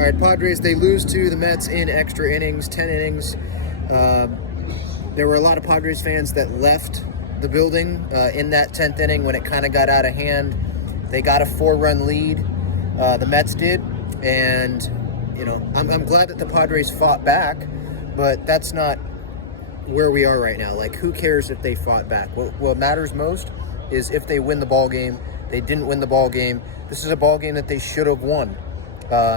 All right, Padres, they lose to the Mets in extra innings, 10 innings. There were a lot of Padres fans that left the building in that 10th inning when it kind of got out of hand. They got a 4-run lead, the Mets did, and I'm glad that the Padres fought back, but that's not where we are right now. Like, who cares if they fought back? What matters most is if they win the ball game. They didn't win the ball game. This is a ball game that they should have won.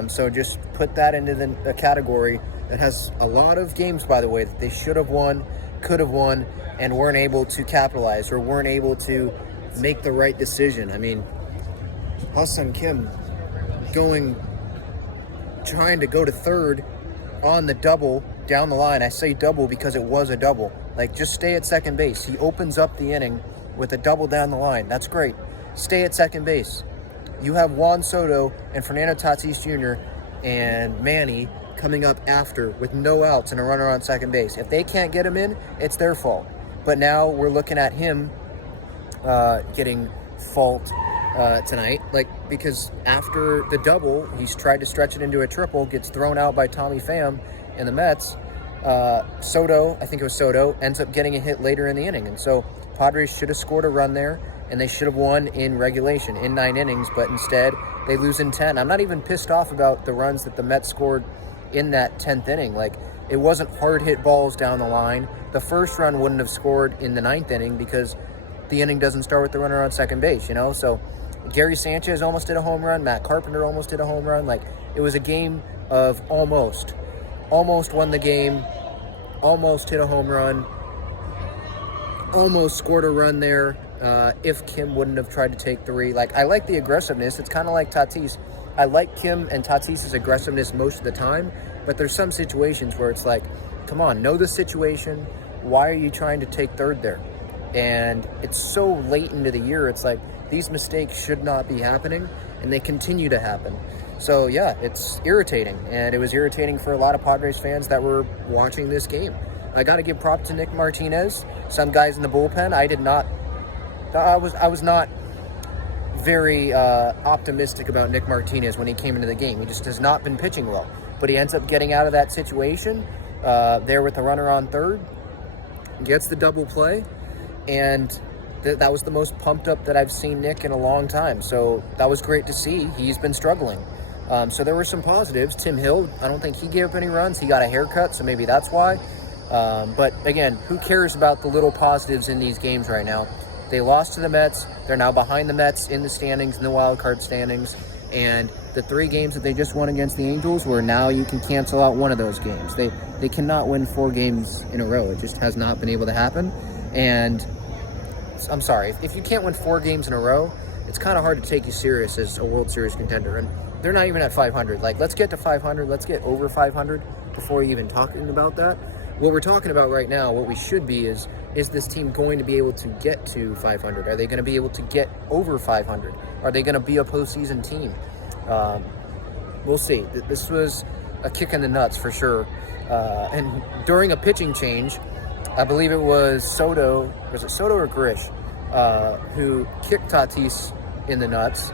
So just put that into the category that has a lot of games, by the way, that they should have won, could have won, and weren't able to capitalize or weren't able to make the right decision. I mean, Ha-Seong Kim trying to go to third on the double down the line. I say double because it was a double. Like, just stay at second base. He opens up the inning with a double down the line. That's great. Stay at second base. You have Juan Soto and Fernando Tatis Jr. and Manny coming up after with no outs and a runner on second base. If they can't get him in, it's their fault. But now we're looking at him getting fault tonight, because after the double, he's tried to stretch it into a triple, gets thrown out by Tommy Pham and the Mets. Soto, I think it was Soto, ends up getting a hit later in the inning. And so Padres should have scored a run there, and they should have won in regulation in 9 innings, but instead they lose in 10. I'm not even pissed off about the runs that the Mets scored in that 10th inning. Like, it wasn't hard hit balls down the line. The first run wouldn't have scored in the 9th inning because the inning doesn't start with the runner on second base, So Gary Sanchez almost did a home run. Matt Carpenter almost did a home run. Like, it was a game of almost won the game, almost hit a home run, almost scored a run there. If Kim wouldn't have tried to take 3. Like, I like the aggressiveness. It's kind of like Tatis. I like Kim and Tatis's aggressiveness most of the time, but there's some situations where it's like, come on, know the situation. Why are you trying to take third there? And it's so late into the year. It's like, these mistakes should not be happening, and they continue to happen. So, yeah, it's irritating, and it was irritating for a lot of Padres fans that were watching this game. I got to give props to Nick Martinez. Some guys in the bullpen, I was not very optimistic about Nick Martinez when he came into the game. He just has not been pitching well. But he ends up getting out of that situation there with the runner on third, gets the double play, and that was the most pumped up that I've seen Nick in a long time. So that was great to see. He's been struggling. So there were some positives. Tim Hill, I don't think he gave up any runs. He got a haircut, so maybe that's why. But again, who cares about the little positives in these games right now? They lost to the Mets. They're now behind the Mets in the standings, in the wild card standings. And the 3 games that they just won against the Angels, where now you can cancel out one of those games. They cannot win 4 games in a row. It just has not been able to happen. And I'm sorry, if you can't win 4 games in a row, it's kind of hard to take you serious as a World Series contender. And they're not even at 500. Like, let's get to 500. Let's get over 500 before even talking about that. What we're talking about right now, what we should be is this team going to be able to get to 500? Are they going to be able to get over 500? Are they going to be a postseason team? We'll see. This was a kick in the nuts for sure. And during a pitching change, I believe it was Soto. Was it Soto or Grish who kicked Tatis in the nuts,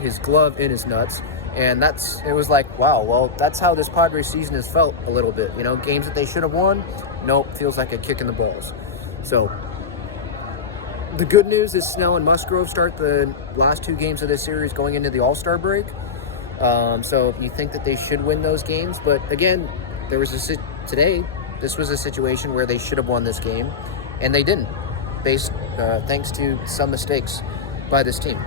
his glove in his nuts? And it was like, wow, well, that's how this Padres season has felt a little bit. Games that they should have won, nope, feels like a kick in the balls. So the good news is Snell and Musgrove start the last 2 games of this series going into the All-Star break. So you think that they should win those games. But again, today, this was a situation where they should have won this game, and they didn't, thanks to some mistakes by this team.